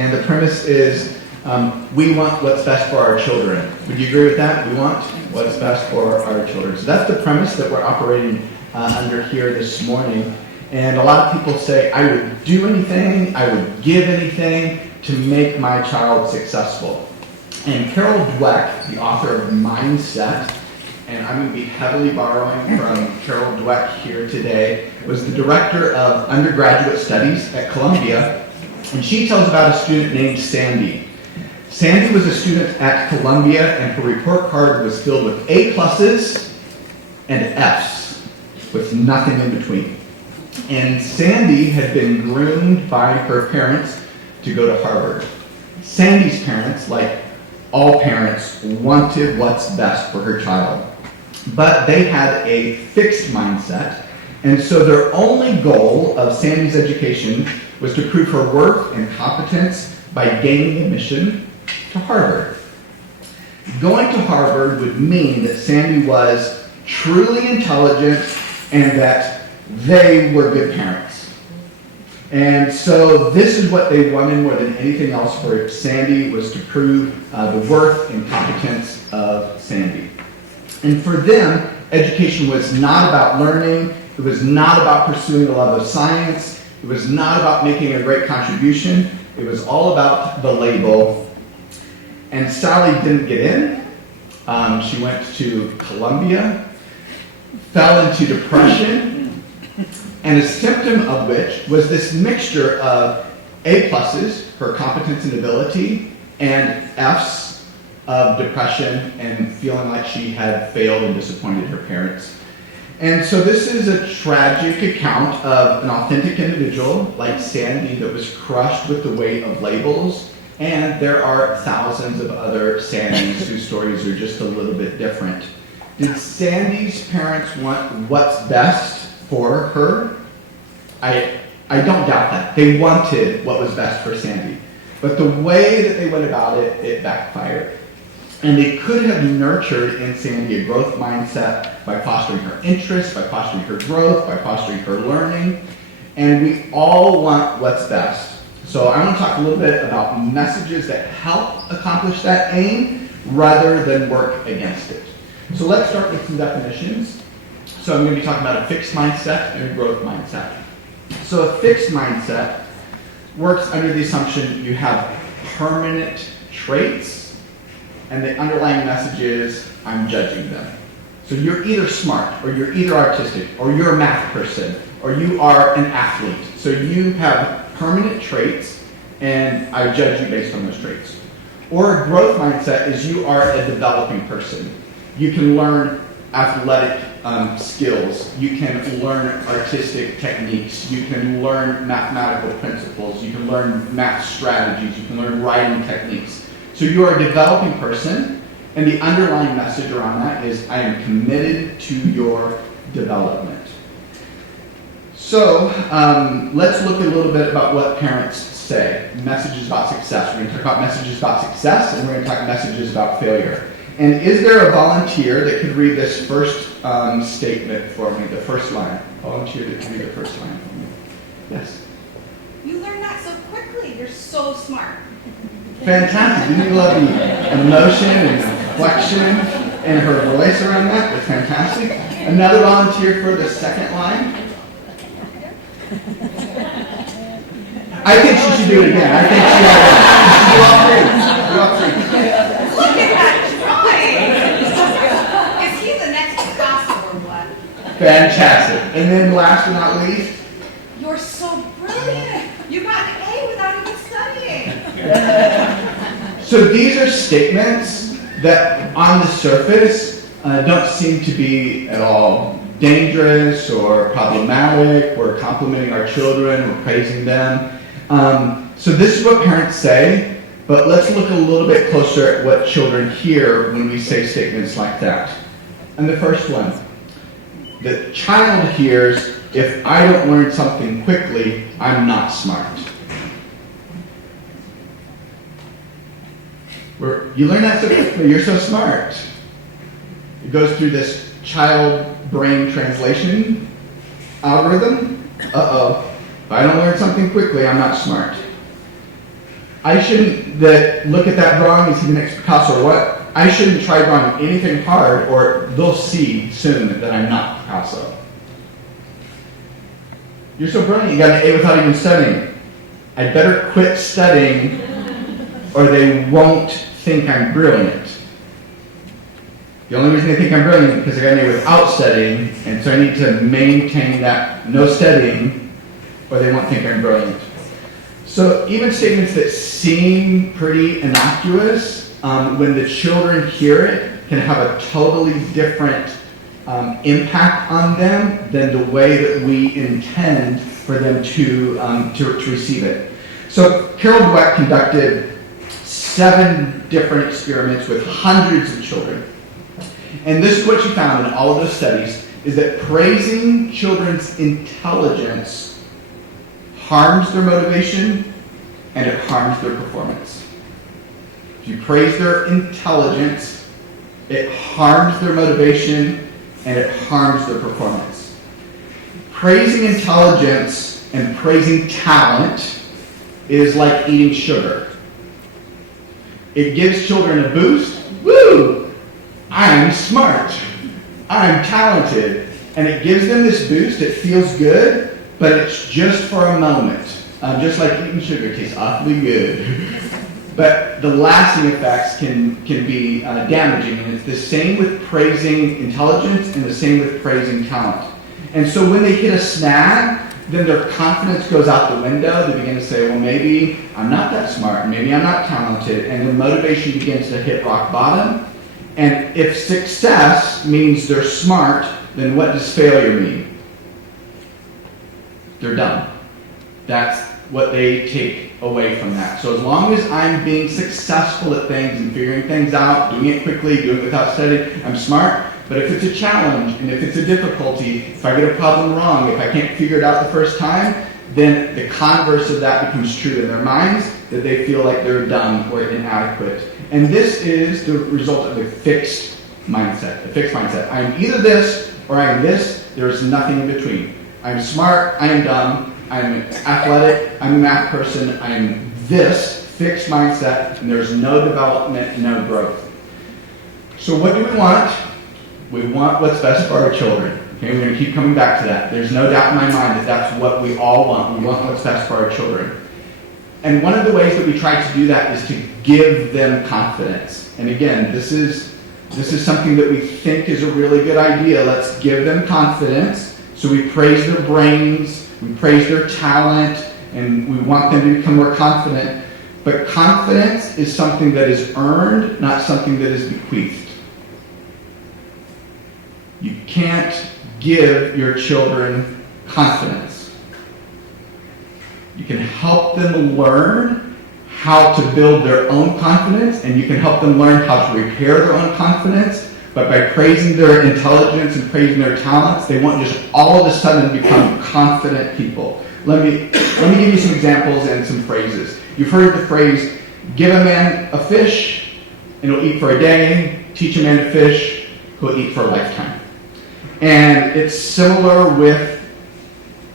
And the premise is we want what's best for our children. Would you agree with that? We want what's best for our children. So that's the premise that we're operating under here this morning. And a lot of people say, I would do anything, I would give anything to make my child successful. And Carol Dweck, the author of Mindset, and I'm going to be heavily borrowing from Carol Dweck here today, was the director of undergraduate studies at Columbia. And she tells about a student named Sandy. Sandy was a student at Columbia, and her report card was filled with A+ and F's, with nothing in between. And Sandy had been groomed by her parents to go to Harvard. Sandy's parents, like all parents, wanted what's best for her child. But they had a fixed mindset, and so their only goal of Sandy's education was to prove her worth and competence by gaining admission to Harvard. Going to Harvard would mean that Sandy was truly intelligent and that they were good parents. And so this is what they wanted more than anything else for Sandy, was to prove the worth and competence of Sandy. And for them, education was not about learning, it was not about pursuing a love of science, it was not about making a great contribution, it was all about the label. And Sally didn't get in. She went to Columbia, fell into depression, and a symptom of which was this mixture of A+, her competence and ability, and F's of depression and feeling like she had failed and disappointed her parents. And so this is a tragic account of an authentic individual like Sandy that was crushed with the weight of labels, and there are thousands of other Sandys whose stories are just a little bit different. Did Sandy's parents want what's best for her? I don't doubt that. They wanted what was best for Sandy. But the way that they went about it, it backfired. And they could have nurtured in Sandy a growth mindset by fostering her interests, by fostering her growth, by fostering her learning. And we all want what's best. So I want to talk a little bit about messages that help accomplish that aim rather than work against it. So let's start with some definitions. So I'm going to be talking about a fixed mindset and a growth mindset. So a fixed mindset works under the assumption you have permanent traits, and the underlying message is, I'm judging them. So you're either smart, or you're either artistic, or you're a math person, or you are an athlete. So you have permanent traits, and I judge you based on those traits. Or a growth mindset is you are a developing person. You can learn athletic skills. You can learn artistic techniques. You can learn mathematical principles. You can learn math strategies. You can learn writing techniques. So you are a developing person, and the underlying message around that is, I am committed to your development. So let's look a little bit about what parents say. Messages about success. We're going to talk about messages about success, and we're going to talk messages about failure. And is there a volunteer that could read this first statement for me, the first line? Volunteer that can read the first line for me. Yes? You learn that so quickly. You're so smart. Fantastic. Didn't you love the emotion and inflection and her voice around that? It's fantastic. Another volunteer for the second line. I think she should do it again. I think she should do all three. Look at that drawing. Is he the next Picasso or what? Fantastic. And then last but not least. You're so brilliant. You got an A without even studying. So these are statements that on the surface don't seem to be at all dangerous or problematic. We're complimenting our children, we're praising them. So this is what parents say, but let's look a little bit closer at what children hear when we say statements like that. And the first one, the child hears, if I don't learn something quickly, I'm not smart. You learn that so quickly, you're so smart. It goes through this child brain translation algorithm. Uh-oh, if I don't learn something quickly, I'm not smart. I shouldn't look at that drawing, is he the next Picasso or what? I shouldn't try drawing anything hard, or they'll see soon that I'm not Picasso. You're so brilliant, you got an A without even studying. I better quit studying or they won't think I'm brilliant. The only reason they think I'm brilliant is because I got an A without studying, and so I need to maintain that no studying or they won't think I'm brilliant. So even statements that seem pretty innocuous, when the children hear it, can have a totally different impact on them than the way that we intend for them to receive it. So Carol Dweck conducted 7 different experiments with hundreds of children. And this is what she found in all of those studies, is that praising children's intelligence harms their motivation and it harms their performance. If you praise their intelligence, it harms their motivation and it harms their performance. Praising intelligence and praising talent is like eating sugar. It gives children a boost. Woo! I'm smart. I'm talented. And it gives them this boost. It feels good, but it's just for a moment. Just like eating sugar, it tastes awfully good. But the lasting effects can be damaging. And it's the same with praising intelligence and the same with praising talent. And so when they hit a snag, then their confidence goes out the window. They begin to say, well, maybe I'm not that smart. Maybe I'm not talented. And their motivation begins to hit rock bottom. And if success means they're smart, then what does failure mean? They're dumb. That's what they take away from that. So as long as I'm being successful at things and figuring things out, doing it quickly, doing it without studying, I'm smart. But if it's a challenge and if it's a difficulty, if I get a problem wrong, if I can't figure it out the first time, then the converse of that becomes true in their minds, that they feel like they're dumb or inadequate. And this is the result of a fixed mindset. A fixed mindset. I am either this or I am this. There is nothing in between. I am smart, I am dumb, I am athletic, I'm a math person, I am this fixed mindset, and there's no development, no growth. So what do we want? We want what's best for our children. Okay, we're going to keep coming back to that. There's no doubt in my mind that that's what we all want. We want what's best for our children. And one of the ways that we try to do that is to give them confidence. And again, this is something that we think is a really good idea. Let's give them confidence. So we praise their brains, we praise their talent, and we want them to become more confident. But confidence is something that is earned, not something that is bequeathed. You can't give your children confidence. You can help them learn how to build their own confidence, and you can help them learn how to repair their own confidence. But by praising their intelligence and praising their talents, they won't just all of a sudden become confident people. Let me give you some examples and some phrases. You've heard the phrase, give a man a fish, and he'll eat for a day. Teach a man to fish, he'll eat for a lifetime. And it's similar with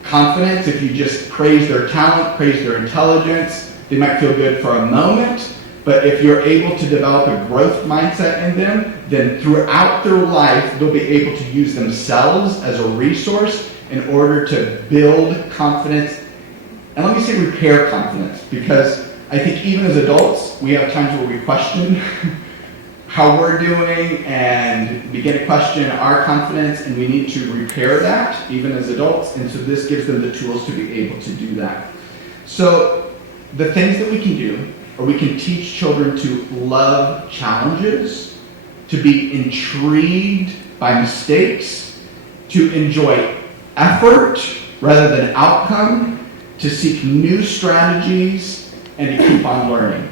confidence. If you just praise their talent, praise their intelligence, they might feel good for a moment. But if you're able to develop a growth mindset in them, then throughout their life, they'll be able to use themselves as a resource in order to build confidence. And let me say repair confidence, because I think even as adults, we have times where we question how we're doing and begin to question our confidence, and we need to repair that even as adults. And so this gives them the tools to be able to do that. So the things that we can do, or we can teach children to love challenges, to be intrigued by mistakes, to enjoy effort rather than outcome, to seek new strategies, and to keep on learning.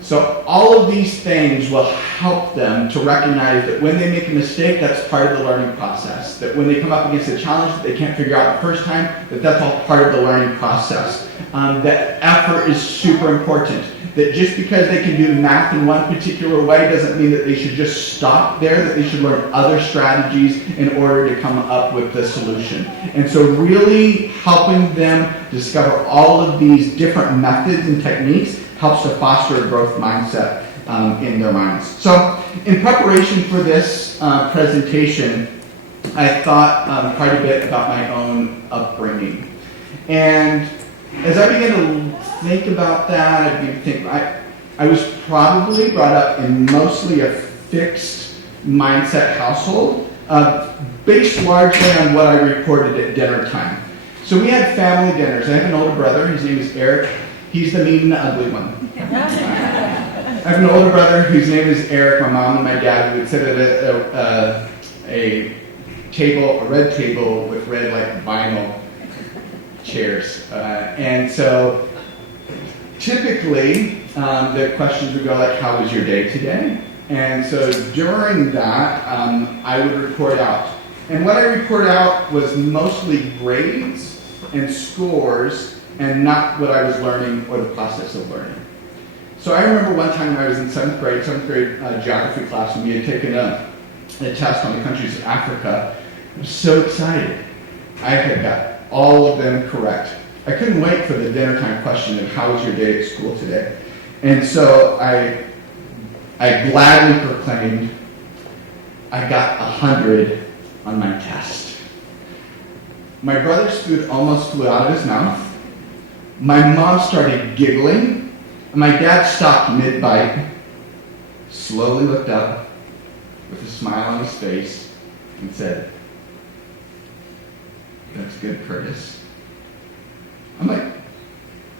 So all of these things will help them to recognize that when they make a mistake, that's part of the learning process. That when they come up against a challenge that they can't figure out the first time, that's all part of the learning process. That effort is super important. That just because they can do math in one particular way doesn't mean that they should just stop there, that they should learn other strategies in order to come up with the solution. And so really helping them discover all of these different methods and techniques helps to foster a growth mindset in their minds. So in preparation for this presentation, I thought quite a bit about my own upbringing. And as I began to think about that, I began to think, I was probably brought up in mostly a fixed mindset household, based largely on what I reported at dinner time. So we had family dinners. I have an older brother. His name is Eric. He's the mean and ugly one. I have an older brother whose name is Eric. My mom and my dad would sit at a table, a red table with red like vinyl chairs. And so typically the questions would go like, how was your day today? And so during that, I would report out. And what I report out was mostly grades and scores and not what I was learning or the process of learning. So I remember one time when I was in seventh grade geography class, and we had taken a test on the countries of Africa. I was so excited. I had got all of them correct. I couldn't wait for the dinner time question of how was your day at school today? And so I gladly proclaimed I got 100 on my test. My brother's food almost flew out of his mouth. My mom started giggling, and my dad stopped mid-bite, slowly looked up with a smile on his face, and said, "That's good, Curtis." I'm like,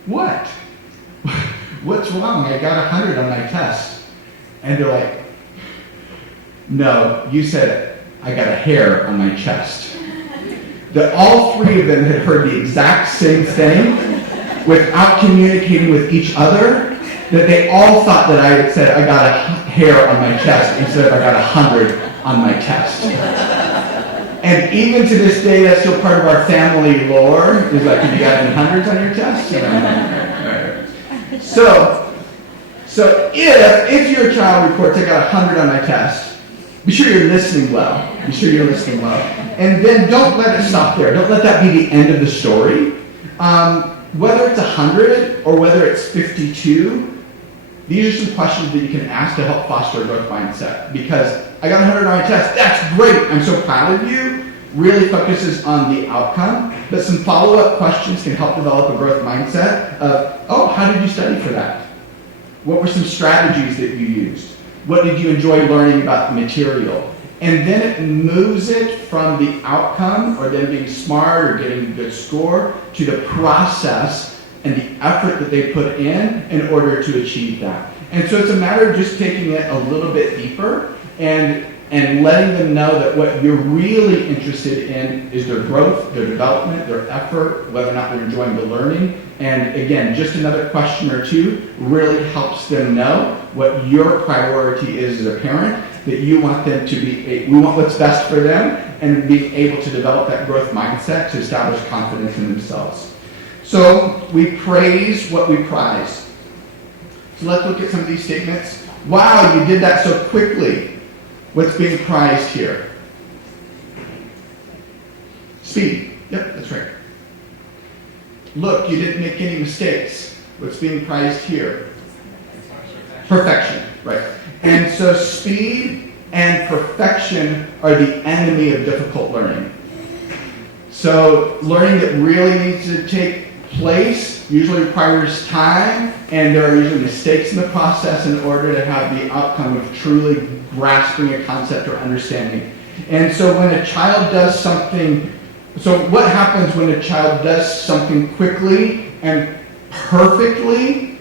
what? What's wrong? I got 100 on my test. And they're like, no, you said I got a hair on my chest. That all three of them had heard the exact same thing without communicating with each other, that they all thought that I had said I got a hair on my chest instead of I got 100 on my test. And even to this day, that's still part of our family lore. Is like, have you gotten hundreds on your test? So if your child reports, I got 100 on my test, be sure you're listening well. Be sure you're listening well. And then don't let it stop there. Don't let that be the end of the story. Whether it's 100 or whether it's 52, these are some questions that you can ask to help foster a growth mindset. Because I got 100 on my test. That's great. I'm so proud of you. Really focuses on the outcome. But some follow-up questions can help develop a growth mindset of, oh, how did you study for that? What were some strategies that you used? What did you enjoy learning about the material? And then it moves it from the outcome or them being smart or getting a good score to the process and the effort that they put in order to achieve that. And so it's a matter of just taking it a little bit deeper and letting them know that what you're really interested in is their growth, their development, their effort, whether or not they're enjoying the learning. And again, just another question or two really helps them know what your priority is as a parent, that you want them to be, we want what's best for them, and being able to develop that growth mindset to establish confidence in themselves. So we praise what we prize. So let's look at some of these statements. Wow, you did that so quickly. What's being prized here? Speed. Yep, that's right. Look, you didn't make any mistakes. What's being prized here? Perfection. Right. And so speed and perfection are the enemy of difficult learning. So learning that really needs to take place usually requires time, and there are usually mistakes in the process in order to have the outcome of truly grasping a concept or understanding. And so when a child does something, so what happens when a child does something quickly and perfectly?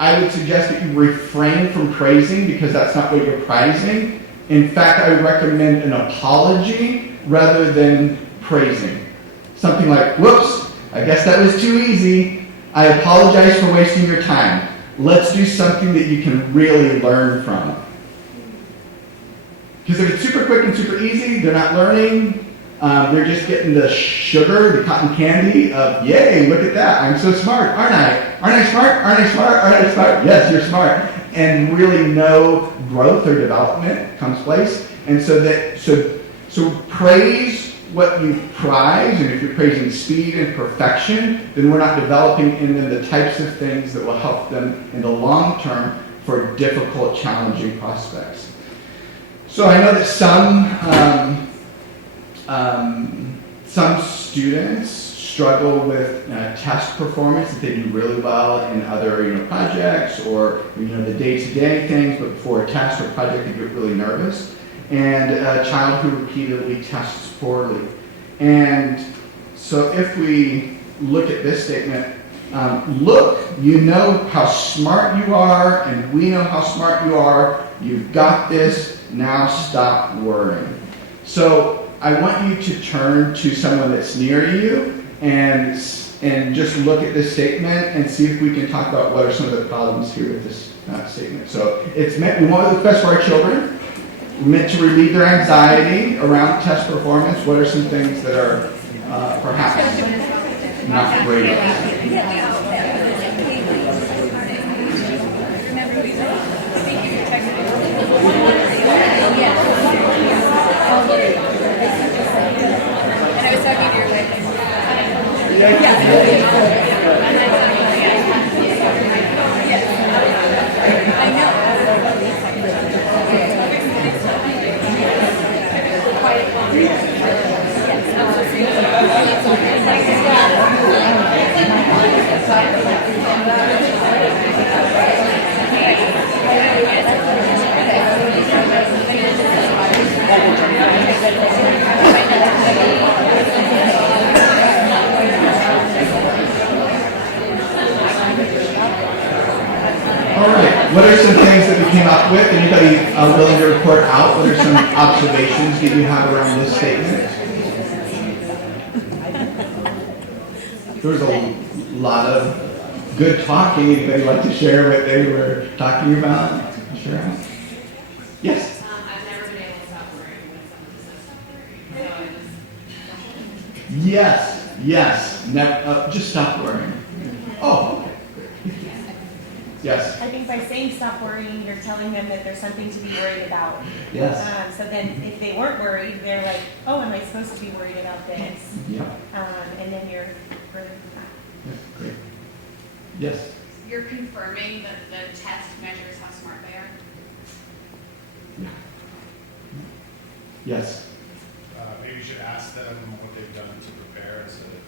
I would suggest that you refrain from praising, because that's not what you're prizing. In fact, I would recommend an apology rather than praising. Something like, whoops, I guess that was too easy. I apologize for wasting your time. Let's do something that you can really learn from. Because if it's super quick and super easy, they're not learning. They're just getting the sugar, the cotton candy of, yay, look at that. I'm so smart, aren't I? Aren't I smart? Aren't I smart? Aren't I smart? Yes, you're smart. And really no growth or development comes place. And so praise what you prize, and if you're praising speed and perfection, then we're not developing in them the types of things that will help them in the long term for difficult, challenging prospects. So I know that some students struggle with test performance, that they do really well in other projects or the day-to-day things, but before a test or project they get really nervous. And a child who repeatedly tests poorly. And so if we look at this statement, look, you know how smart you are, and we know how smart you are. You've got this. Now stop worrying. So I want you to turn to someone that's near you and just look at this statement and see if we can talk about what are some of the problems here with this statement. So we want what's best for our children. We're meant to relieve their anxiety around test performance. What are some things that are perhaps not great? All right, what are some things that we came up with? Anybody willing to report out? What are some observations that you have around this statement? There was a lot of good talking. Anybody like to share what they were talking about? Sure. Yes? I've never been able to stop worrying when someone says stop worrying. Yes. Just stop worrying. Oh, okay. Yes. I think by saying stop worrying, you're telling them that there's something to be worried about. Yes. So then if they weren't worried, they're like, oh, am I supposed to be worried about this? Yeah. And then you're further from that. Yeah, great. Yes. You're confirming that the test measures how smart they are. Yeah. Yes. Maybe you should ask them what they've done to prepare instead of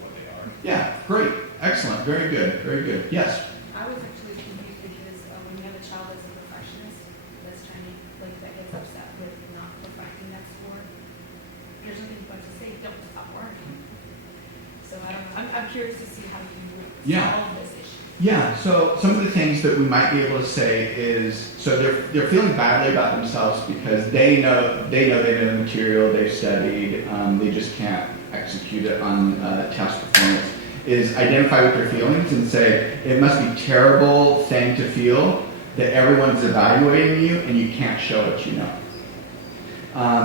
what they are. Yeah, great. Excellent. Very good. Very good. Yes. I was actually confused because when you have a child that's a perfectionist, that's trying to, that gets upset with not perfecting that score, there's nothing but to say, don't stop worrying. So I don't know. I'm curious to see how you would solve this issue. Yeah, so some of the things that we might be able to say is, so they're feeling badly about themselves because they know the material, they've studied, they just can't execute it on test performance, is identify with their feelings and say, it must be a terrible thing to feel that everyone's evaluating you and you can't show what you know.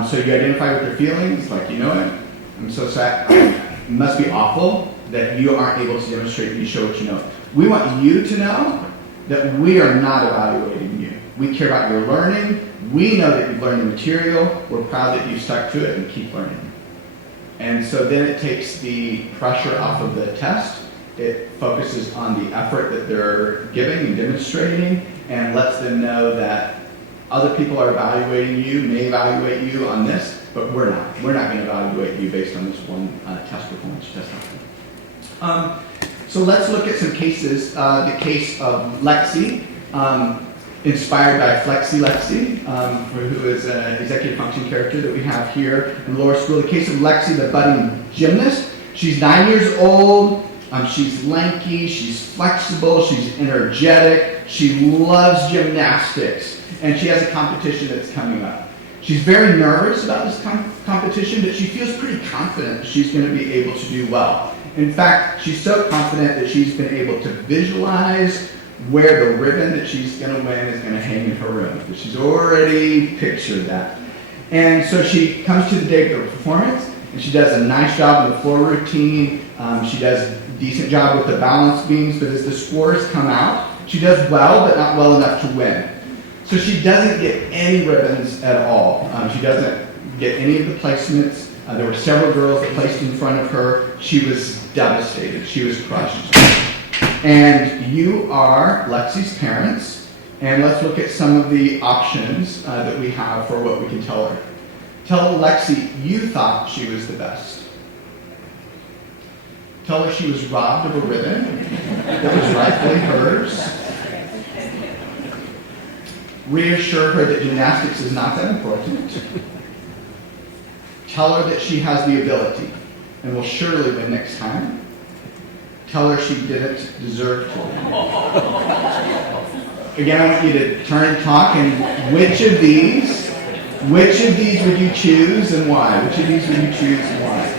So you identify with their feelings, like, you know what, I'm so sad, it must be awful that you aren't able to demonstrate you show what you know. We want you to know that we are not evaluating you. We care about your learning. We know that you've learned the material. We're proud that you stuck to it and keep learning. And so then it takes the pressure off of the test. It focuses on the effort that they're giving and demonstrating and lets them know that other people are evaluating you, may evaluate you on this, but we're not. We're not going to evaluate you based on this one test performance test. So let's look at some cases. The case of Lexi, inspired by Lexi, who is an executive function character that we have here in lower school. The case of Lexi, the budding gymnast. She's 9 years old. She's lanky. She's flexible. She's energetic. She loves gymnastics. And she has a competition that's coming up. She's very nervous about this competition, but she feels pretty confident that she's going to be able to do well. In fact, she's so confident that she's been able to visualize where the ribbon that she's going to win is going to hang in her room. But she's already pictured that. And so she comes to the day of the performance, and she does a nice job in the floor routine. She does a decent job with the balance beams, but as the scores come out, she does well, but not well enough to win. So she doesn't get any ribbons at all. She doesn't get any of the placements. There were several girls that placed in front of her. She was devastated. She was crushed. And you are Lexi's parents, and let's look at some of the options that we have for what we can tell her. Tell Lexi you thought she was the best. Tell her she was robbed of a ribbon that was rightfully hers. Reassure her that gymnastics is not that important. Tell her that she has the ability and will surely win next time. Tell her she didn't deserve to win. Again, I want you to turn and talk, and which of these would you choose and why? Which of these would you choose and why?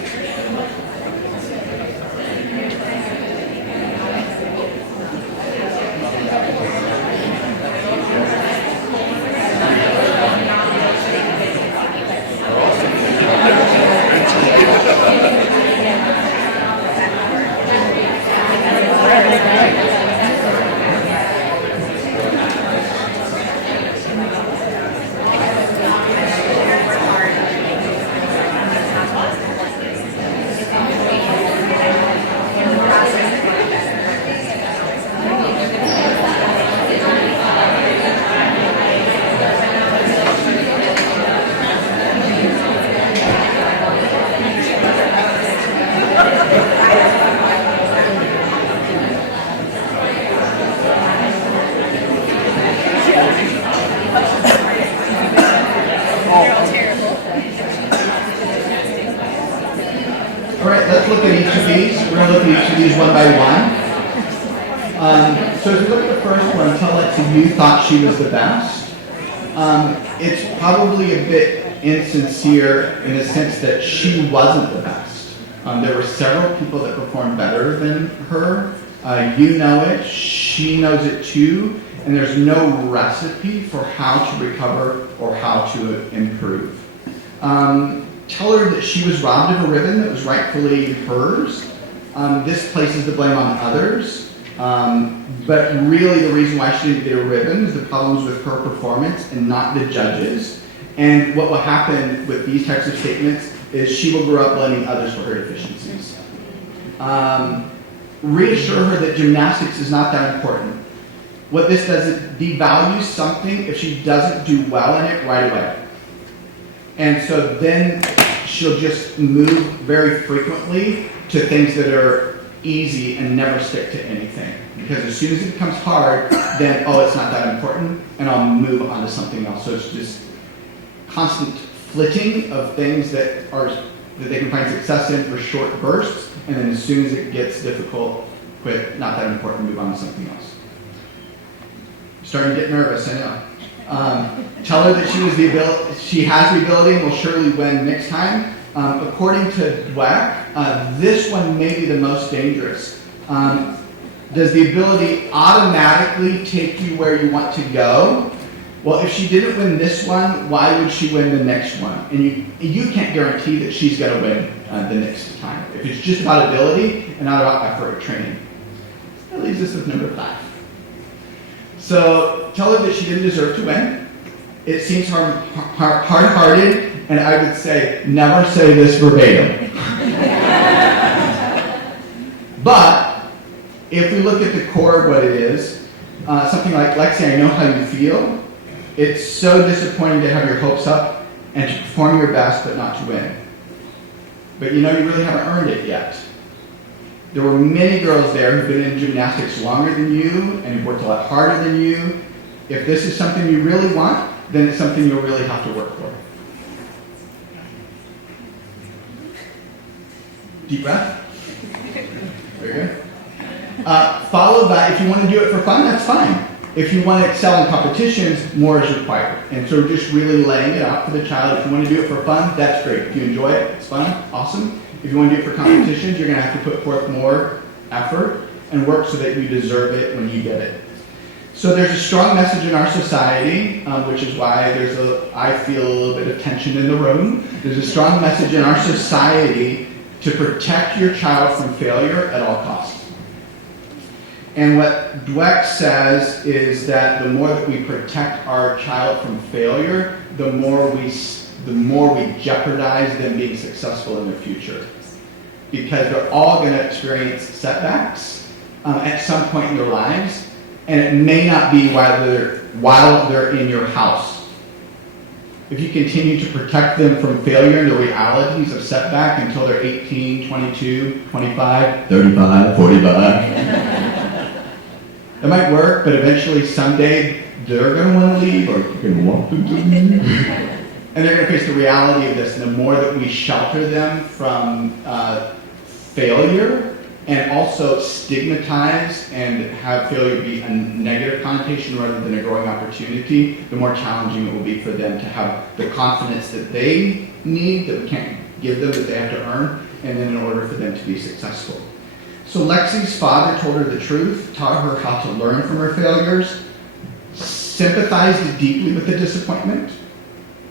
All right, let's look at each of these. We're going to look at each of these one by one. So if you look at the first one, tell Lexi you thought she was the best. It's probably a bit insincere in the sense that she wasn't the best. There were several people that performed better than her. You know it, she knows it too, and there's no recipe for how to recover or how to improve. Tell her that she was robbed of a ribbon that was rightfully hers. This places the blame on others, but really the reason why she didn't get a ribbon is the problems with her performance and not the judges. And what will happen with these types of statements is she will grow up blaming others for her deficiencies. Reassure her that gymnastics is not that important. What this does is devalue something if she doesn't do well in it right away. And so then she'll just move very frequently to things that are easy and never stick to anything. Because as soon as it becomes hard, then, oh, it's not that important, and I'll move on to something else. So it's just constant flitting of things that they can find success in for short bursts, and then as soon as it gets difficult, quit, not that important, move on to something else. Starting to get nervous, I know. Tell her that she has the ability and will surely win next time. According to Dweck, this one may be the most dangerous. Does the ability automatically take you where you want to go? Well, if she didn't win this one, why would she win the next one? And you can't guarantee that she's going to win the next time. If it's just about ability and not about effort or training. That leaves us with number 5. So tell her that she didn't deserve to win. It seems hard-hearted, and I would say never say this verbatim. But if we look at the core of what it is, something like, Lexi, I know how you feel. It's so disappointing to have your hopes up and to perform your best but not to win. But you know you really haven't earned it yet. There were many girls there who've been in gymnastics longer than you and who've worked a lot harder than you. If this is something you really want, then it's something you'll really have to work for. Deep breath. Very good. Followed by, if you want to do it for fun, that's fine. If you want to excel in competitions, more is required. And so just really laying it out for the child. If you want to do it for fun, that's great. If you enjoy it, it's fun, awesome. If you want to do it for competitions, you're going to have to put forth more effort and work so that you deserve it when you get it. So there's a strong message in our society, which is why I feel a little bit of tension in the room. There's a strong message in our society to protect your child from failure at all costs. And what Dweck says is that the more that we protect our child from failure, the more we the more we jeopardize them being successful in the future. Because they're all going to experience setbacks at some point in their lives, and it may not be while they're in your house. If you continue to protect them from failure and the realities of setback until they're 18, 22, 25, 35, 45, it might work, but eventually someday they're going to want to leave, or you're going to walk into them. And they're going to face the reality of this. And the more that we shelter them from failure and also stigmatize and have failure be a negative connotation rather than a growing opportunity, the more challenging it will be for them to have the confidence that they need, that we can't give them, that they have to earn, and then in order for them to be successful. So Lexi's father told her the truth, taught her how to learn from her failures, sympathized deeply with the disappointment.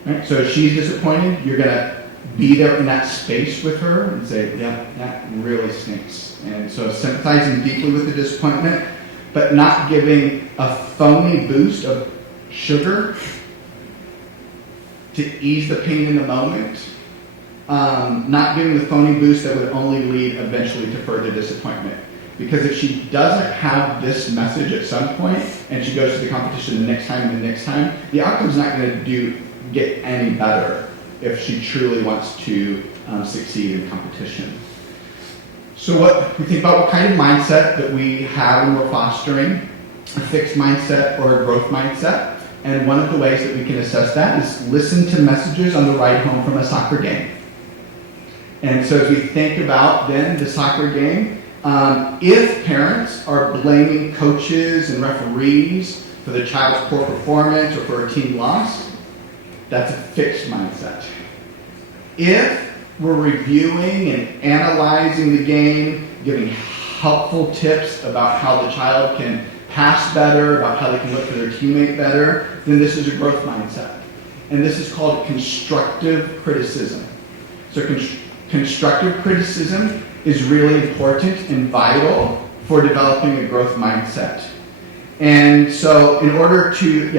Right? So if she's disappointed, you're going to be there in that space with her and say, yeah, that really stinks. And so sympathizing deeply with the disappointment, but not giving a phony boost of sugar to ease the pain in the moment. Not giving the phony boost that would only lead eventually to further disappointment. Because if she doesn't have this message at some point, and she goes to the competition the next time and the next time, the outcome's not going to get any better if she truly wants to succeed in competition. So what we think about what kind of mindset that we have when we're fostering, a fixed mindset or a growth mindset. And one of the ways that we can assess that is listen to messages on the ride home from a soccer game. And so as we think about then the soccer game, if parents are blaming coaches and referees for the child's poor performance or for a team loss, that's a fixed mindset. If we're reviewing and analyzing the game, giving helpful tips about how the child can pass better, about how they can look for their teammate better, then this is a growth mindset. And this is called constructive criticism. So constructive criticism is really important and vital for developing a growth mindset. And so in order to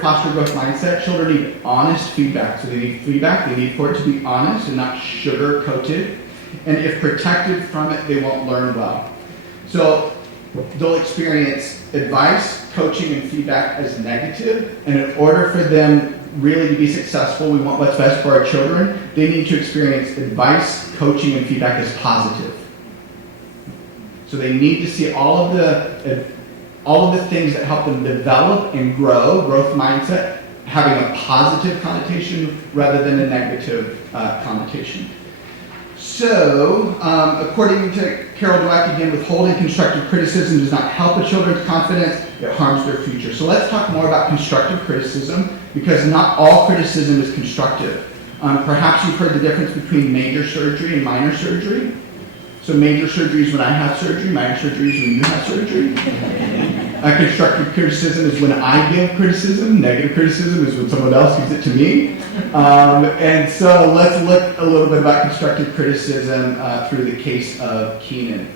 foster a growth mindset, children need honest feedback. So they need feedback, they need for it to be honest and not sugar-coated. And if protected from it, they won't learn well. So they'll experience advice, coaching, and feedback as negative. And in order for them really to be successful, we want what's best for our children, they need to experience advice, coaching, and feedback as positive. So they need to see all of the things that help them develop and grow, growth mindset, having a positive connotation rather than a negative connotation. So, according to Carol Dweck, again, withholding constructive criticism does not help a children's confidence, it harms their future. So let's talk more about constructive criticism, because not all criticism is constructive. Perhaps you've heard the difference between major surgery and minor surgery. So major surgery is when I have surgery, minor surgery is when you have surgery. Constructive criticism is when I give criticism. Negative criticism is when someone else gives it to me. And so let's look a little bit about constructive criticism through the case of Keenan.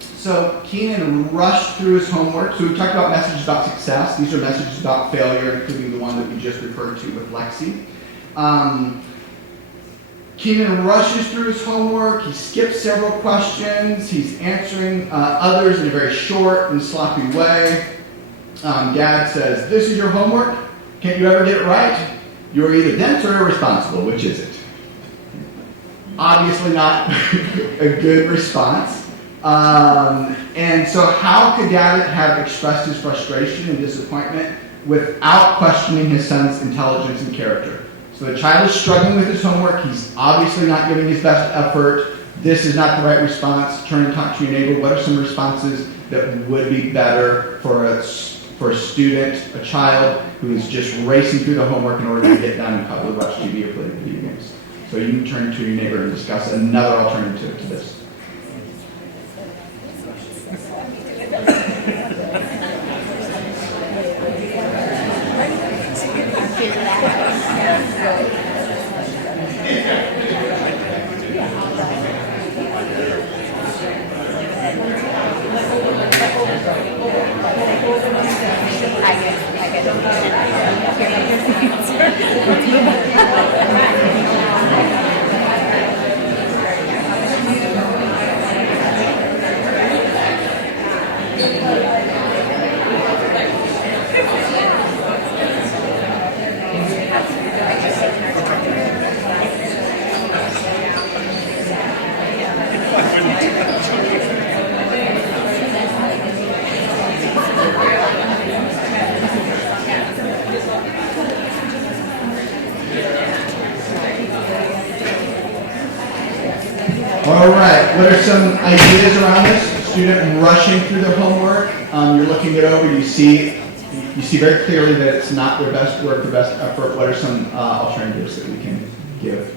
So Keenan rushed through his homework. So we talked about messages about success. These are messages about failure, including the one that we just referred to with Lexi. Keenan rushes through his homework. He skips several questions. He's answering others in a very short and sloppy way. Dad says, "This is your homework? Can't you ever get it right? You're either dense or irresponsible. Which is it?" Obviously not a good response. And so how could Dad have expressed his frustration and disappointment without questioning his son's intelligence and character? So the child is struggling with his homework. He's obviously not giving his best effort. This is not the right response. Turn and talk to your neighbor. What are some responses that would be better for a student, a child who is just racing through the homework in order to get done and probably watch TV or play video games? So you can turn to your neighbor and discuss another alternative to this. I get it. All right, what are some ideas around this? Student rushing through their homework. You're looking it over. You see very clearly that it's not their best work, their best effort. What are some alternatives that we can give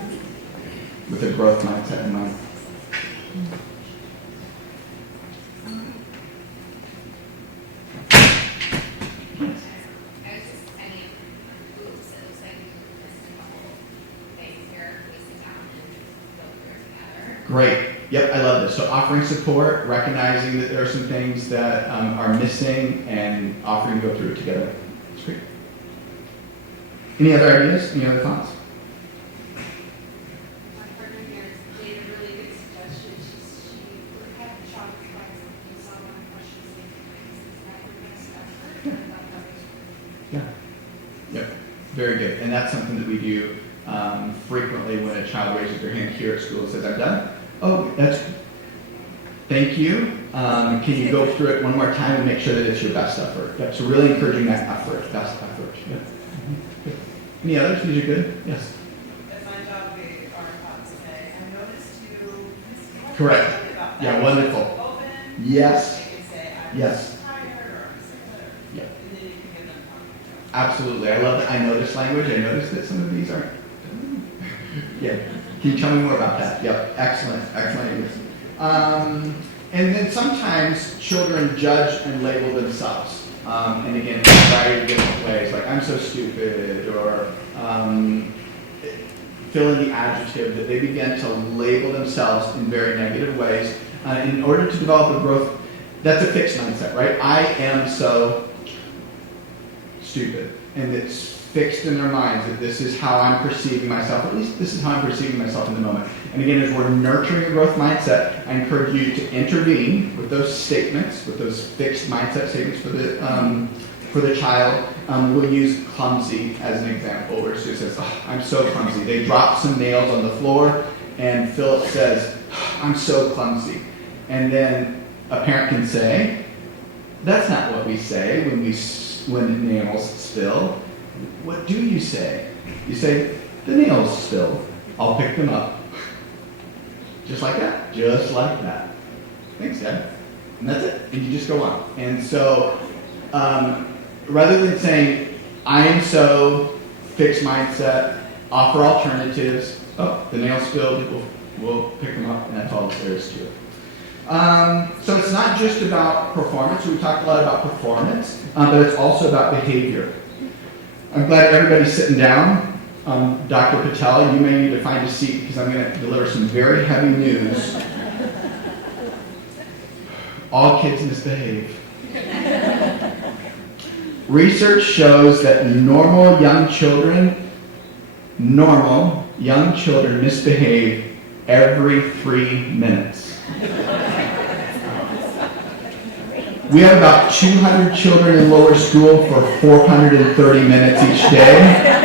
with a growth mindset in mind? I was just any groups, it looks like we missed a couple things here, we sit down and go through it together. Great. Yep, I love this. So offering support, recognizing that there are some things that are missing, and offering to go through it together. That's great. Any other ideas? Any other thoughts? My partner here has made a really good suggestion. She had a child with and saw one of questions is that your best effort? I thought that was Yeah. Yep. Very good. And that's something that we do frequently when a child raises their hand here at school and says, "I'm done." Oh, thank you. Can you go through it one more time and make sure that it's your best effort? Yep. So really encouraging that effort, best effort. Yep. Good. Any others? These are good. Yes. At my job, we are taught to say, I noticed you. Correct. About that. Yeah, wonderful. Open. Yes. They can say, I'm Yes. tired or I'm sick or whatever. Yeah. And then you can give them confidence. Absolutely. I love that. I noticed language. I noticed that some of these aren't. Yeah. Can you tell me more about that? Yep. Excellent. Excellent. And then sometimes children judge and label themselves. And again, in a variety of different ways, like "I'm so stupid," or fill in the adjective, that they begin to label themselves in very negative ways. In order to develop a growth, that's a fixed mindset, right? I am so stupid. And it's fixed in their minds that this is how I'm perceiving myself, at least this is how I'm perceiving myself in the moment. And again, as we're nurturing a growth mindset, I encourage you to intervene with those statements, with those fixed mindset statements for the child. We'll use clumsy as an example, where Sue says, "Oh, I'm so clumsy." They drop some nails on the floor, and Philip says, "I'm so clumsy." And then a parent can say, "That's not what we say when nails spill. What do you say?" You say, "The nails spill. I'll pick them up." Just like that. Just like that. Thanks, Dad. And that's it. And you just go on. And so, rather than saying, "I am so," fixed mindset, offer alternatives. Oh, the nails spilled. We'll pick them up, and that's all there is to it. So it's not just about performance. We talked a lot about performance, but it's also about behavior. I'm glad everybody's sitting down. Dr. Patel, you may need to find a seat because I'm going to deliver some very heavy news. All kids misbehave. Research shows that normal young children misbehave every 3 minutes. We have about 200 children in lower school for 430 minutes each day.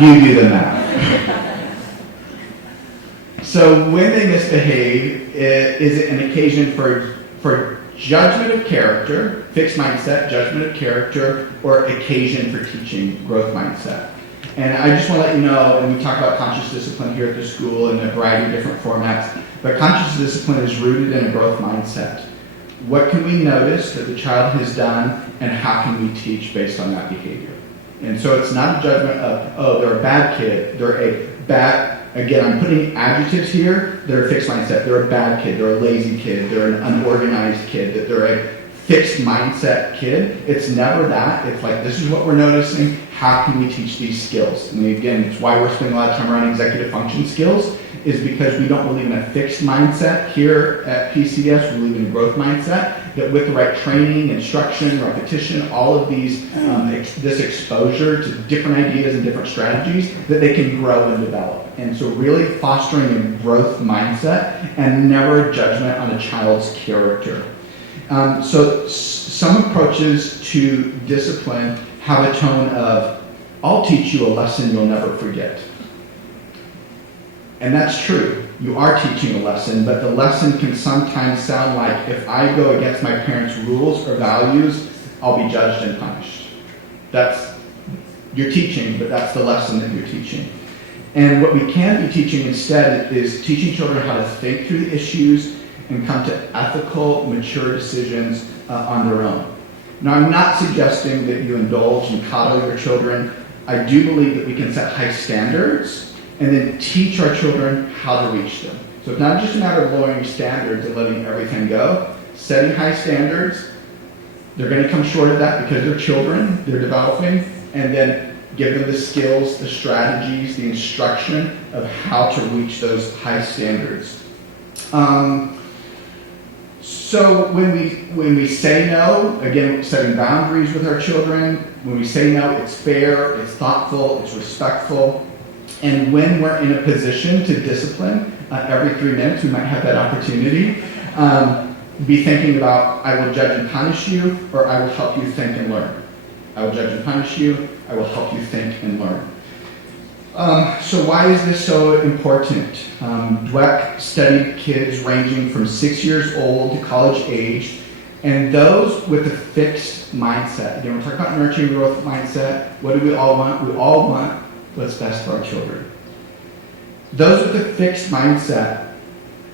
You do the math. So when they misbehave, is it an occasion for judgment of character, fixed mindset, judgment of character, or occasion for teaching, growth mindset? And I just want to let you know, and we talk about conscious discipline here at the school in a variety of different formats, but conscious discipline is rooted in a growth mindset. What can we notice that the child has done, and how can we teach based on that behavior? And so it's not a judgment of, "Oh, they're a bad kid, they're a bad," again, I'm putting adjectives here, they're a fixed mindset, they're a bad kid, they're a lazy kid, they're an unorganized kid, that they're a fixed mindset kid. It's never that. It's like, this is what we're noticing, how can we teach these skills? And again, it's why we're spending a lot of time around executive function skills, is because we don't believe in a fixed mindset here at PCS. We believe in a growth mindset, that with the right training, instruction, repetition, all of these, this exposure to different ideas and different strategies, that they can grow and develop. And so really fostering a growth mindset and never a judgment on a child's character. So some approaches to discipline have a tone of, "I'll teach you a lesson you'll never forget." And that's true. You are teaching a lesson, but the lesson can sometimes sound like, if I go against my parents' rules or values, I'll be judged and punished. You're teaching, but that's the lesson that you're teaching. And what we can be teaching instead is teaching children how to think through the issues and come to ethical, mature decisions on their own. Now, I'm not suggesting that you indulge and coddle your children. I do believe that we can set high standards and then teach our children how to reach them. So it's not just a matter of lowering standards and letting everything go. Setting high standards, they're going to come short of that because they're children, they're developing, and then give them the skills, the strategies, the instruction of how to reach those high standards. So when we say no, again, setting boundaries with our children, when we say no, it's fair, it's thoughtful, it's respectful. And when we're in a position to discipline, every 3 minutes we might have that opportunity, be thinking about, I will judge and punish you, or I will help you think and learn. I will judge and punish you, I will help you think and learn. So why is this so important? Dweck studied kids ranging from 6 years old to college age, and those with a fixed mindset. Again, we're talking about nurturing growth mindset. What do we all want? We all want what's best for our children. Those with a fixed mindset,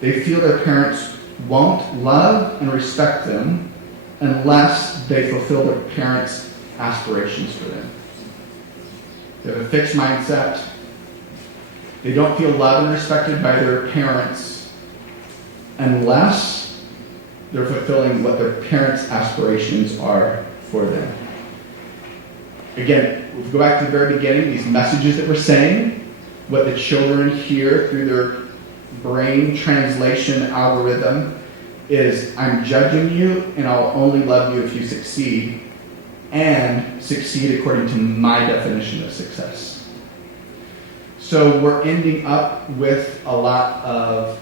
they feel their parents won't love and respect them unless they fulfill their parents' aspirations for them. They have a fixed mindset. They don't feel loved and respected by their parents unless they're fulfilling what their parents' aspirations are for them. Again, if we go back to the very beginning, these messages that we're saying, what the children hear through their brain translation algorithm is, I'm judging you and I'll only love you if you succeed, and succeed according to my definition of success. So we're ending up with a lot of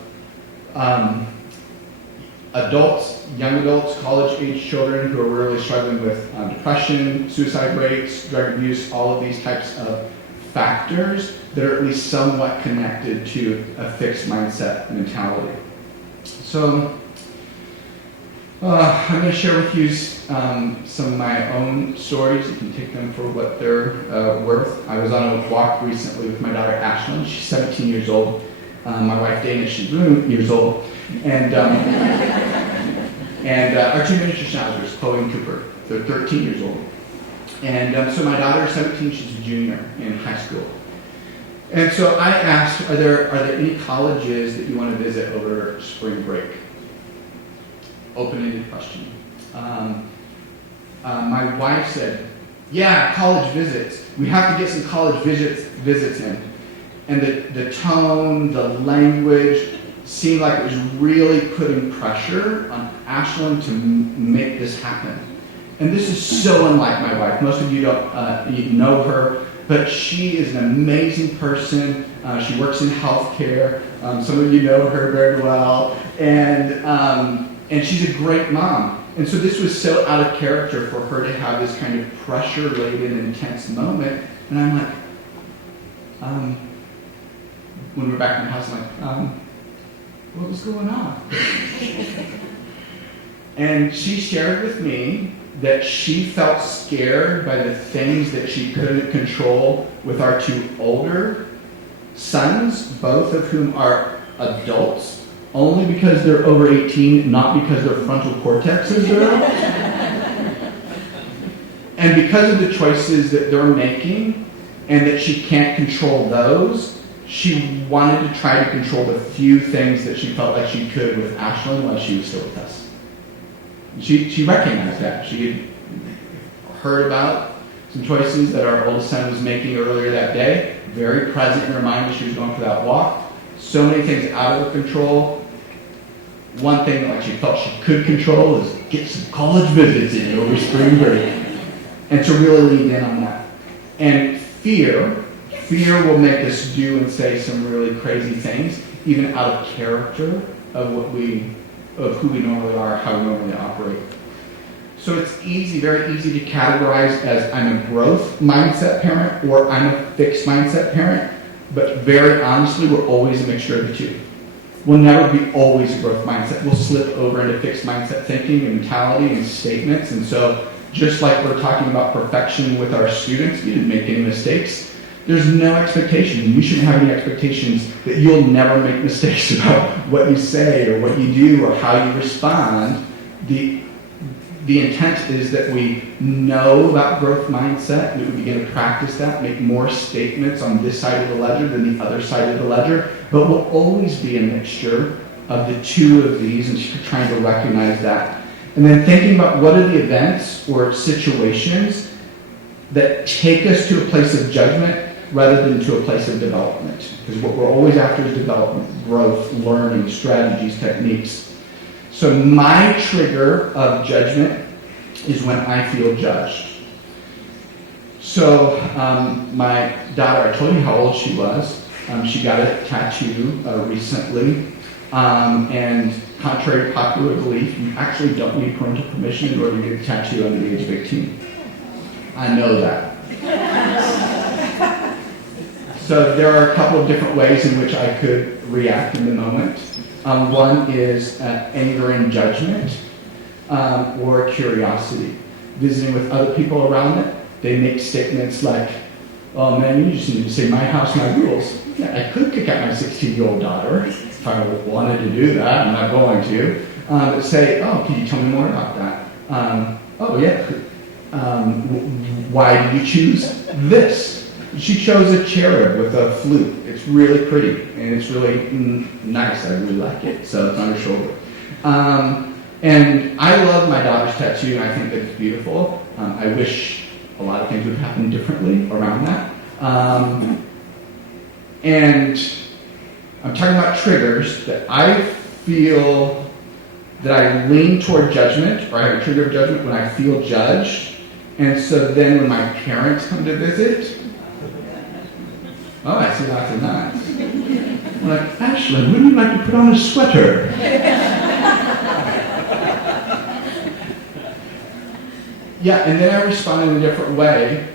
adults, young adults, college-age children who are really struggling with depression, suicide rates, drug abuse, all of these types of factors that are at least somewhat connected to a fixed mindset mentality. So I'm going to share with you some of my own stories. You can take them for what they're worth. I was on a walk recently with my daughter Ashlyn. She's 17 years old. My wife Dana, she's 2 years old. And our 2 miniature schnauzers, Chloe and Cooper, they're 13 years old. And so my daughter is 17, she's a junior in high school. And so I asked, are there any colleges that you want to visit over spring break? Open-ended question. My wife said, yeah, college visits. We have to get some college visits in. And the tone, the language seemed like it was really putting pressure on Ashlyn to make this happen. And this is so unlike my wife. Most of you don't you know her, but she is an amazing person. She works in healthcare. Some of you know her very well. And she's a great mom. And so this was so out of character for her to have this kind of pressure-laden, intense moment. And I'm like, when we're back in the house, I'm like, what was going on? And she shared with me that she felt scared by the things that she couldn't control with our 2 older sons, both of whom are adults, only because they're over 18, not because their frontal cortexes are up. And because of the choices that they're making, and that she can't control those, she wanted to try to control the few things that she felt like she could with Ashlyn while she was still with us. She recognized that. She had heard about some choices that our oldest son was making earlier that day, very present in her mind as she was going for that walk. So many things out of her control. One thing that she felt she could control is get some college visits in over spring break. And to really lean in on that. And fear will make us do and say some really crazy things, even out of character of who we normally are, how we normally operate. So it's easy, very easy to categorize as I'm a growth mindset parent or I'm a fixed mindset parent, but very honestly, we're always a mixture of the two. We'll never be always a growth mindset. We'll slip over into fixed mindset thinking and mentality and statements. And so just like we're talking about perfection with our students, we didn't make any mistakes. There's no expectation. You shouldn't have any expectations that you'll never make mistakes about what you say or what you do or how you respond. The intent is that we know about growth mindset, that we begin to practice that, make more statements on this side of the ledger than the other side of the ledger, but will always be a mixture of the two of these and trying to recognize that. And then thinking about what are the events or situations that take us to a place of judgment rather than to a place of development. Because what we're always after is development, growth, learning, strategies, techniques. So my trigger of judgment is when I feel judged. So my daughter, I told you how old she was. She got a tattoo recently. And contrary to popular belief, you actually don't need parental permission in order to get a tattoo under the age of 18. I know that. So there are a couple of different ways in which I could react in the moment. One is anger and judgment, or curiosity. Visiting with other people around it, they make statements like, "Oh man, you just need to say my house, my rules." Yeah, I could kick out my 16-year-old daughter if I wanted to do that. I'm not going to. But say, "Oh, can you tell me more about that?" "Oh yeah. Why did you choose this?" She chose a cherub with a flute. It's really pretty, and it's really nice. I really like it, so it's on her shoulder. And I love my daughter's tattoo, and I think that it's beautiful. I wish a lot of things would happen differently around that. And I'm talking about triggers that I feel that I lean toward judgment, or I have a trigger of judgment when I feel judged. And so then when my parents come to visit, oh, I see lots of nods. I'm like, "Ashlyn, wouldn't you like to put on a sweater?" Yeah, and then I respond in a different way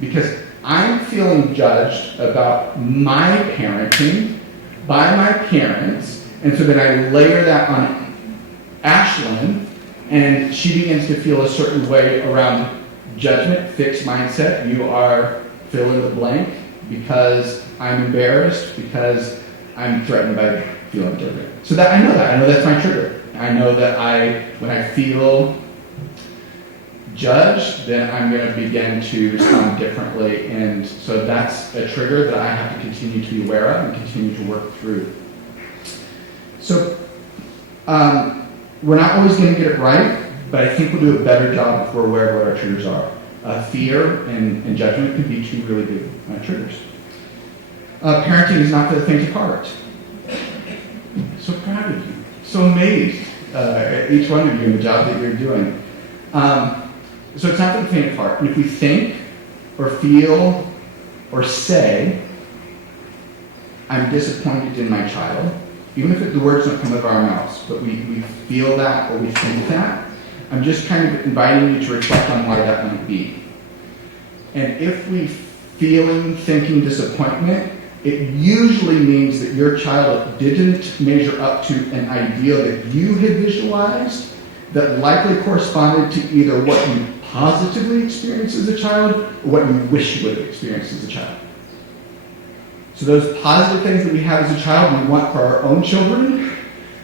because I'm feeling judged about my parenting by my parents, and so then I layer that on Ashlyn, and she begins to feel a certain way around judgment, fixed mindset. You are fill in the blank because I'm embarrassed, because I'm threatened by feeling different. So that I know that's my trigger. I know that when I feel judged, then I'm going to begin to respond differently. And so that's a trigger that I have to continue to be aware of and continue to work through. So we're not always going to get it right, but I think we'll do a better job if we're aware of what our triggers are. Fear and judgment can be two really big triggers. Parenting is not for the faint of heart. So proud of you. So amazed at each one of you in the job that you're doing. So it's not for the faint of heart. And if we think or feel or say, "I'm disappointed in my child," even if the words don't come out of our mouths, but we feel that or we think that, I'm just kind of inviting you to reflect on why that might be. And if we thinking disappointment, it usually means that your child didn't measure up to an ideal that you had visualized that likely corresponded to either what you positively experienced as a child or what you wish you would have experienced as a child. So those positive things that we have as a child, we want for our own children.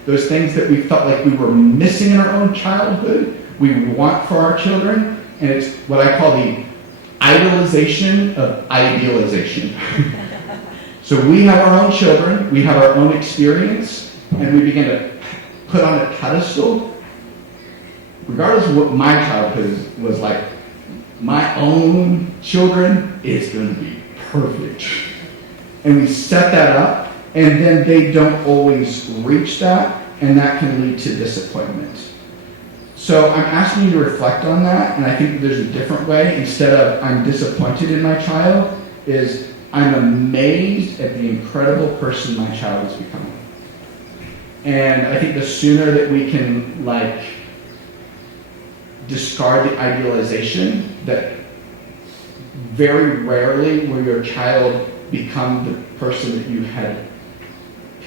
Those things that we felt like we were missing in our own childhood, we want for our children. And it's what I call the idolization of idealization. So we have our own children, we have our own experience, and we begin to put on a pedestal, regardless of what my childhood was like, my own children is going to be perfect. And we set that up, and then they don't always reach that, and that can lead to disappointment. So I'm asking you to reflect on that, and I think that there's a different way. Instead of "I'm disappointed in my child," is "I'm amazed at the incredible person my child is becoming." And I think the sooner that we can discard the idealization, that very rarely will your child become the person that you had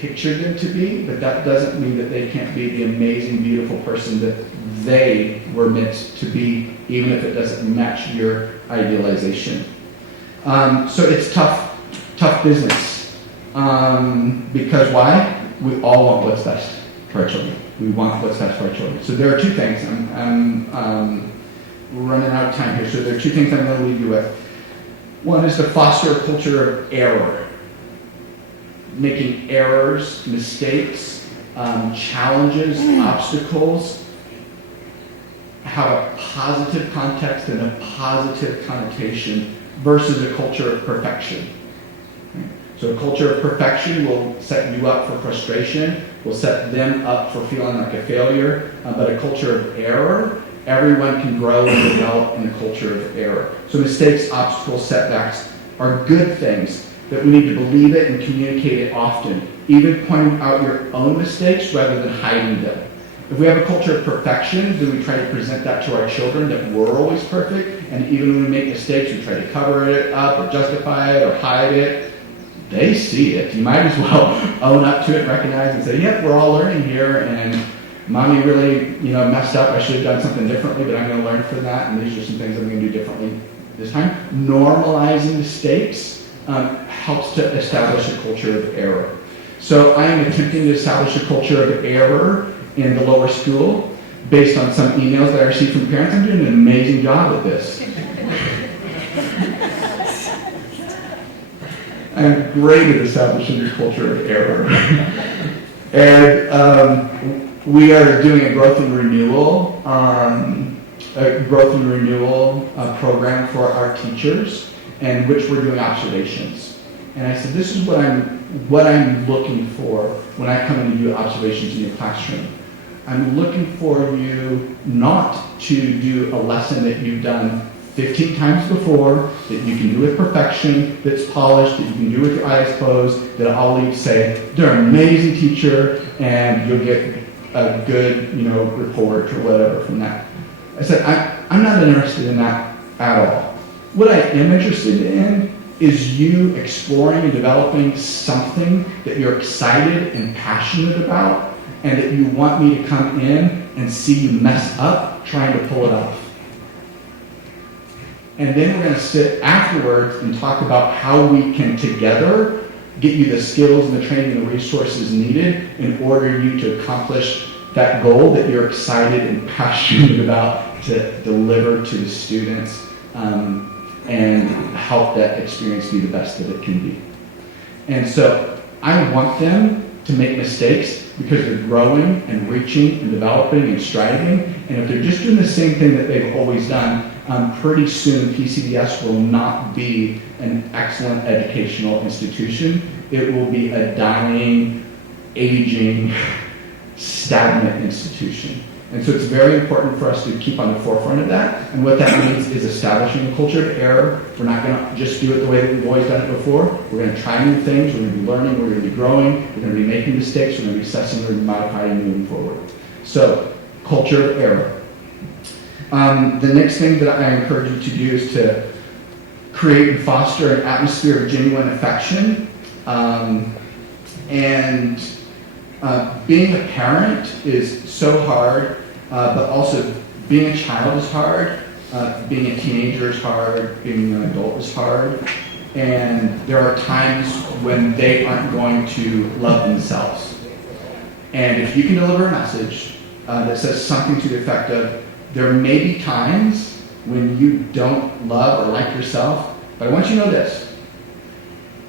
pictured them to be, but that doesn't mean that they can't be the amazing, beautiful person that they were meant to be, even if it doesn't match your idealization. So it's tough business. Because why? We all want what's best for our children. We want what's best for our children. So there are two things. We're running out of time here. So there are two things I'm going to leave you with. One is to foster a culture of error. Making errors, mistakes, challenges, obstacles have a positive context and a positive connotation versus a culture of perfection. So a culture of perfection will set you up for frustration, will set them up for feeling like a failure, but a culture of error, everyone can grow and develop in a culture of error. So mistakes, obstacles, setbacks are good things that we need to believe it and communicate it often, even pointing out your own mistakes rather than hiding them. If we have a culture of perfection, then we try to present that to our children that we're always perfect, and even when we make mistakes, we try to cover it up or justify it or hide it. They see it. You might as well own up to it, recognize and say, yep, we're all learning here, and mommy really, messed up. I should have done something differently, but I'm going to learn from that, and these are some things I'm going to do differently this time. Normalizing mistakes helps to establish a culture of error. So I am attempting to establish a culture of error in the lower school based on some emails that I received from parents. I'm doing an amazing job at this. I'm great at establishing a culture of error. And we are doing a growth and renewal program for our teachers, in which we're doing observations. And I said, this is what I'm looking for when I come in to do observations in your classroom. I'm looking for you not to do a lesson that you've done 15 times before, that you can do with perfection, that's polished, that you can do with your eyes closed, that I'll leave say, they're an amazing teacher, and you'll get a good, report or whatever from that. I said, I'm not interested in that at all. What I am interested in is you exploring and developing something that you're excited and passionate about, and that you want me to come in and see you mess up trying to pull it off. And then we're going to sit afterwards and talk about how we can together get you the skills and the training and the resources needed in order you to accomplish that goal that you're excited and passionate about to deliver to the students, and help that experience be the best that it can be. And so I want them to make mistakes because they're growing and reaching and developing and striving. And if they're just doing the same thing that they've always done, pretty soon PCBS will not be an excellent educational institution. It will be a dying, aging, stagnant institution. And so it's very important for us to keep on the forefront of that. And what that means is establishing a culture of error. We're not going to just do it the way that we've always done it before. We're going to try new things. We're going to be learning. We're going to be growing. We're going to be making mistakes. We're going to be assessing. We're going to be modifying and moving forward. So, culture of error. The next thing that I encourage you to do is to create and foster an atmosphere of genuine affection. Being a parent is so hard, but also being a child is hard. Being a teenager is hard. Being an adult is hard. And there are times when they aren't going to love themselves. And if you can deliver a message that says something to the effect of, there may be times when you don't love or like yourself, but I want you to know this.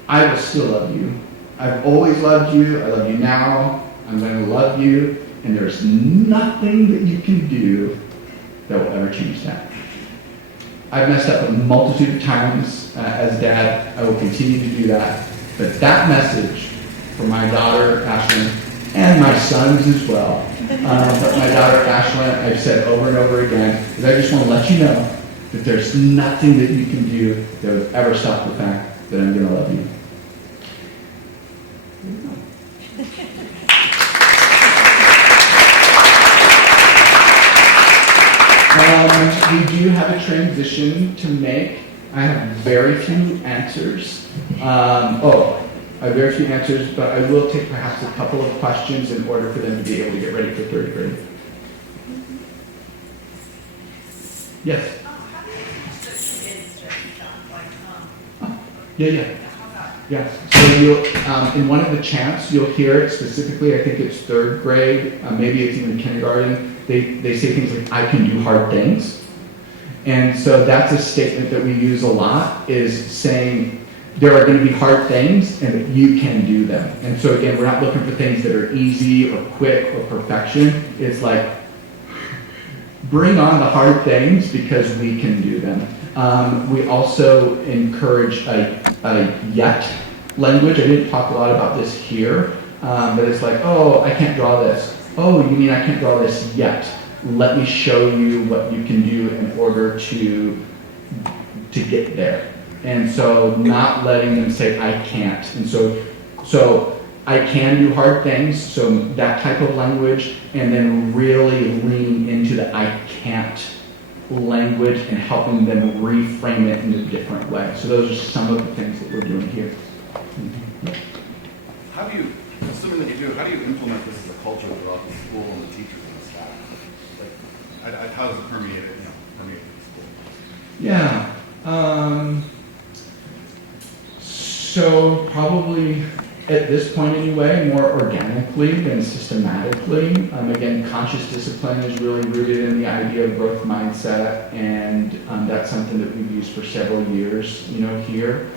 I will still love you. I've always loved you. I love you now. I'm going to love you. And there's nothing that you can do that will ever change that. I've messed up a multitude of times as dad. I will continue to do that. But that message for my daughter, Ashlyn, and my sons as well, but my daughter, Ashlyn, I've said over and over again, is I just want to let you know that there's nothing that you can do that would ever stop the fact that I'm going to love you. We do have a transition to make. I have very few answers. I have very few answers, but I will take perhaps a couple of questions in order for them to be able to get ready for third grade. Yes? How do you teach the kids to Yeah. How's that? Yeah, so you'll, in one of the chants, you'll hear it specifically, I think it's third grade, maybe it's even kindergarten, they say things like, I can do hard things. And so that's a statement that we use a lot, is saying there are going to be hard things and that you can do them. And so again, we're not looking for things that are easy or quick or perfection. It's like, bring on the hard things because we can do them. We also encourage a yet language. I didn't talk a lot about this here, but it's like, oh, I can't draw this. Oh, you mean I can't draw this yet? Let me show you what you can do in order to get there. And so not letting them say, I can't. And so I can do hard things, so that type of language, and then really lean into the I can't language and helping them reframe it in a different way. So those are some of the things that we're doing here. How do you, assuming that you do, how do you implement this as a culture throughout the school and the teachers and the staff? Like, how does it permeate it, permeate the school? Yeah. So probably at this point anyway, more organically than systematically. Again, conscious discipline is really rooted in the idea of growth mindset, and that's something that we've used for several years, here.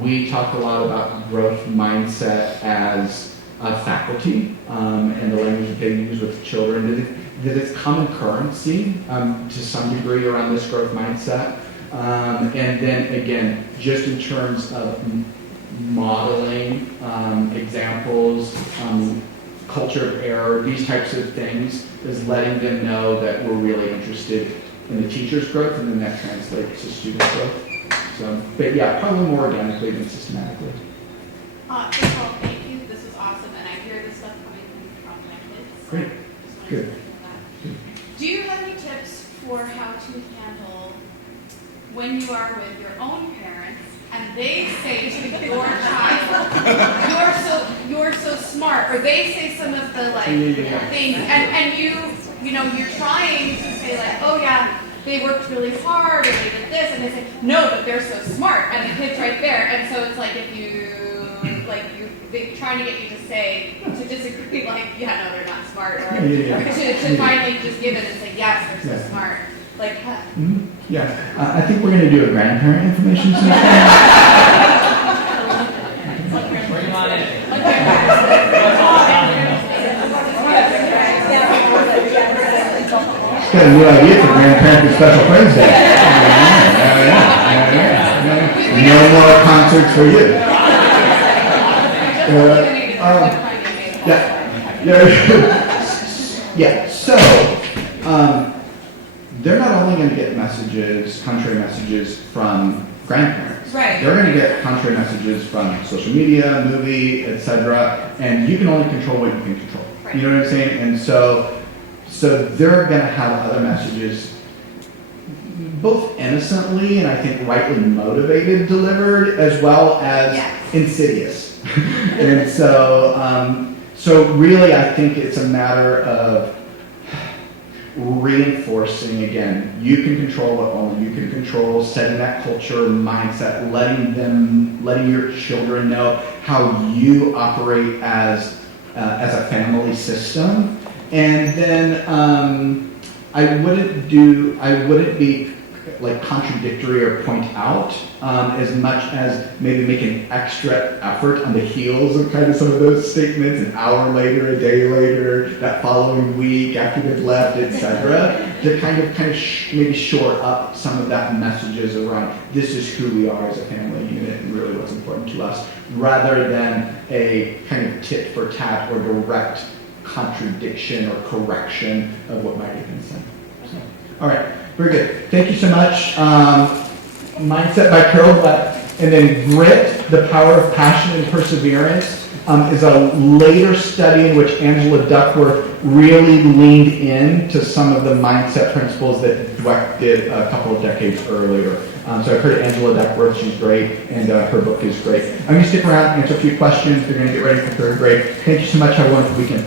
We talk a lot about growth mindset as a faculty, and the language that they use with children, that it's common currency to some degree around this growth mindset. And then again, just in terms of modeling examples, culture of error, these types of things, is letting them know that we're really interested in the teacher's growth, and then that translates to student growth. So, but yeah, probably more organically than systematically. First of all, thank you. This is awesome, and I hear this stuff coming from my kids. Great. Just wanted Good. to say that. Do you have any tips for how to handle when you are with your own parents and they say to your child, you're so smart, or they say some of the things, and you're trying to say like, oh yeah, they worked really hard, or they did this, and they say, no, but they're so smart, and the kid's right there, and so it's like if they're trying to get you to say, to disagree, like, yeah, no, they're not smart, or to finally just give it and say, yes, they're so smart. Like, Yeah, I think we're going to do a grandparent information session. Bring 'em on in. It's got a new idea for Grandparent and Special Friends Day. No more concerts for you. Yeah. So, they're not only going to get messages, contrary messages from grandparents. Right. They're going to get contrary messages from social media, movie, etc. And you can only control what you can control. Right. You know what I'm saying? And so they're going to have other messages, both innocently and I think rightly motivated, delivered, as well as insidious. And so really I think it's a matter of reinforcing, again, you can control what only you can control, setting that culture, mindset, letting your children know how you operate as a family system. And then I wouldn't be like contradictory or point out as much as maybe make an extra effort on the heels of kind of some of those statements, an hour later, a day later, that following week after they've left, etc., to kind of maybe shore up some of that messages around this is who we are as a family unit and really what's important to us, rather than a kind of tit for tat or direct contradiction or correction of what might have been said. So, all right, very good. Thank you so much. Mindset by Carol Dweck, and then Grit, the Power of Passion and Perseverance, is a later study in which Angela Duckworth really leaned into some of the mindset principles that Dweck did a couple of decades earlier. So I've heard Angela Duckworth, she's great, and her book is great. I'm going to stick around, answer a few questions. We're going to get ready for third grade. Thank you so much. Have a wonderful weekend.